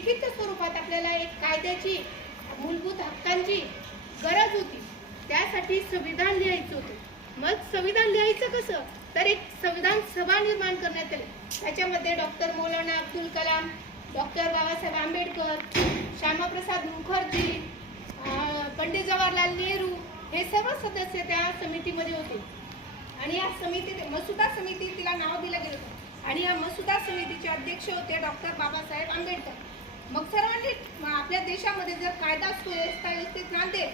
लिखित स्वरूपात आपल्याला एक कायद्याची मूलभूत हक्कांची गरज होती. त्यासाठी संविधान लिहायचं होतं. मग संविधान लिहायचं कसं, तर एक संविधान सभा निर्माण करण्यात आली. त्याच्यामध्ये डॉक्टर मौलाना अब्दुल कलाम, डॉक्टर बाबासाहेब आंबेडकर, श्यामाप्रसाद मुखर्जी, पंडित जवाहरलाल नेहरू हे सर्व सदस्य त्या समितीमध्ये होते. आणि या समिती मसुदा समिती तिला नाव दिलं गेलं होतं. आणि या मसुदा समितीचे अध्यक्ष होते डॉक्टर बाबासाहेब आंबेडकर. मग सर्वांनी आपल्या देशामध्ये जर कायदा सुव्यवस्था व्यवस्थित राहते,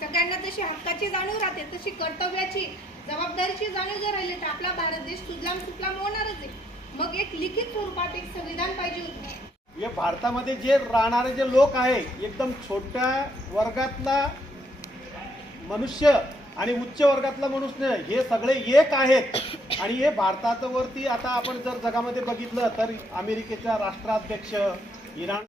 सगळ्यांना जशी हक्काची जाणीव राहते तशी कर्तव्याची जबाबदारीची जाणीव जर राहिली तर आपला भारत देश सुजलाम सुफलाम होणारच आहे. मग एक लिखित स्वरूपात एक संविधान पाहिजे होतं. हे भारतामध्ये जे राहणारे जे लोक आहे एकदम छोट्या वर्गातला मनुष्य आणि उच्च वर्गातला मनुष्य हे सगळे एक आहेत. आणि हे भारताचं वरती आता आपण जर जगामध्ये बघितलं तर अमेरिकेचा राष्ट्राध्यक्ष, इराण